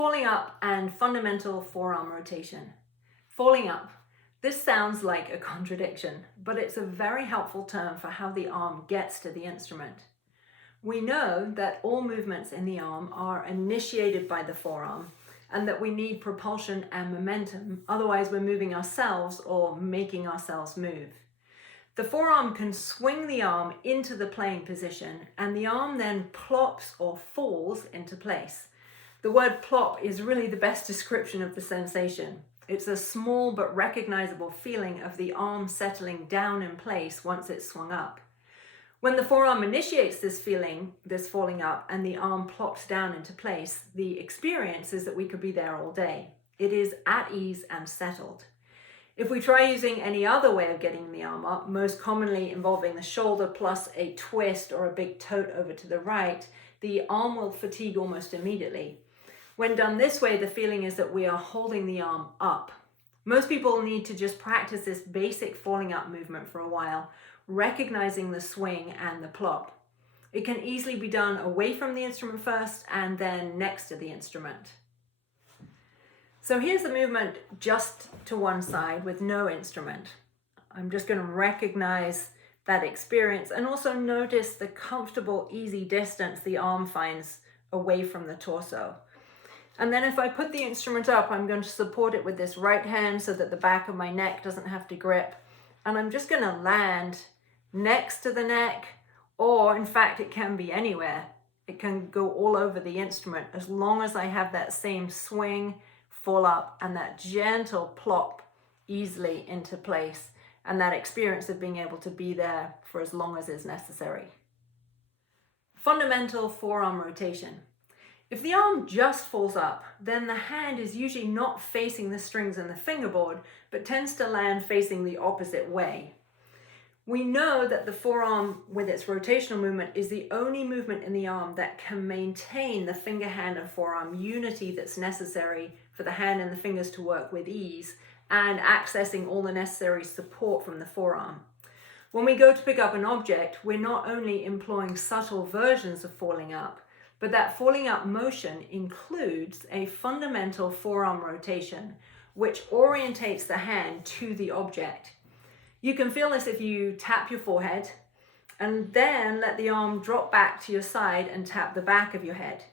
Falling up and fundamental forearm rotation. Falling up. This sounds like a contradiction, but it's a very helpful term for how the arm gets to the instrument. We know that all movements in the arm are initiated by the forearm and that we need propulsion and momentum, otherwise we're moving ourselves or making ourselves move. The forearm can swing the arm into the playing position and the arm then plops or falls into place. The word plop is really the best description of the sensation. It's a small but recognizable feeling of the arm settling down in place once it's swung up. When the forearm initiates this feeling, this falling up, and the arm plops down into place, the experience is that we could be there all day. It is at ease and settled. If we try using any other way of getting the arm up, most commonly involving the shoulder plus a twist or a big tote over to the right, the arm will fatigue almost immediately. When done this way, the feeling is that we are holding the arm up. Most people need to just practice this basic falling up movement for a while, recognizing the swing and the plop. It can easily be done away from the instrument first and then next to the instrument. So here's the movement just to one side with no instrument. I'm just going to recognize that experience and also notice the comfortable, easy distance the arm finds away from the torso. And then if I put the instrument up, I'm going to support it with this right hand so that the back of my neck doesn't have to grip. And I'm just going to land next to the neck, or in fact, it can be anywhere. It can go all over the instrument as long as I have that same swing, fall up, and that gentle plop easily into place, and that experience of being able to be there for as long as is necessary. Fundamental forearm rotation. If the arm just falls up, then the hand is usually not facing the strings and the fingerboard, but tends to land facing the opposite way. We know that the forearm with its rotational movement is the only movement in the arm that can maintain the finger, hand, and forearm unity that's necessary for the hand and the fingers to work with ease and accessing all the necessary support from the forearm. When we go to pick up an object, we're not only employing subtle versions of falling up, but that falling up motion includes a fundamental forearm rotation, which orientates the hand to the object. You can feel this if you tap your forehead and then let the arm drop back to your side and tap the back of your head.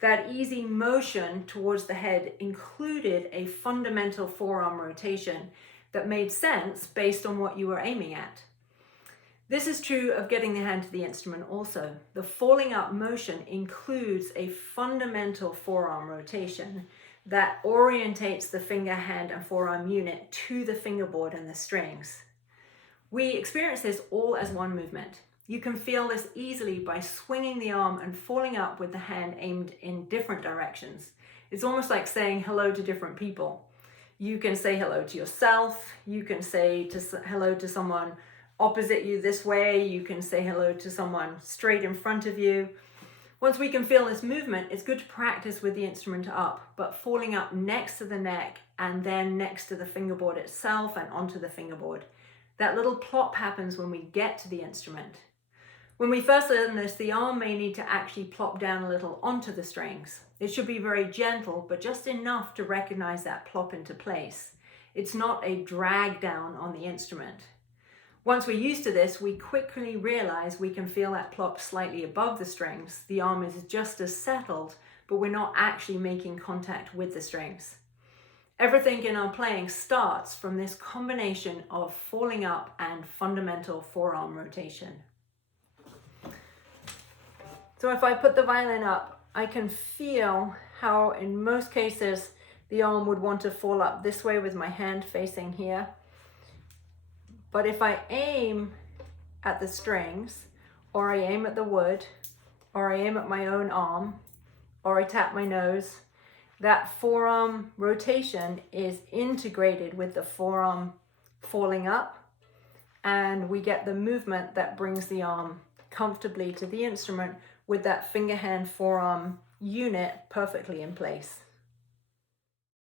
That easy motion towards the head included a fundamental forearm rotation that made sense based on what you were aiming at. This is true of getting the hand to the instrument also. The falling up motion includes a fundamental forearm rotation that orientates the finger, hand, and forearm unit to the fingerboard and the strings. We experience this all as one movement. You can feel this easily by swinging the arm and falling up with the hand aimed in different directions. It's almost like saying hello to different people. You can say hello to yourself. You can say hello to someone opposite you this way. You can say hello to someone straight in front of you. Once we can feel this movement, it's good to practice with the instrument up, but falling up next to the neck and then next to the fingerboard itself and onto the fingerboard. That little plop happens when we get to the instrument. When we first learn this, the arm may need to actually plop down a little onto the strings. It should be very gentle, but just enough to recognize that plop into place. It's not a drag down on the instrument. Once we're used to this, we quickly realize we can feel that plop slightly above the strings. The arm is just as settled, but we're not actually making contact with the strings. Everything in our playing starts from this combination of falling up and fundamental forearm rotation. So if I put the violin up, I can feel how in most cases the arm would want to fall up this way with my hand facing here. But if I aim at the strings, or I aim at the wood, or I aim at my own arm, or I tap my nose, that forearm rotation is integrated with the forearm falling up, and we get the movement that brings the arm comfortably to the instrument with that finger, hand, forearm unit perfectly in place.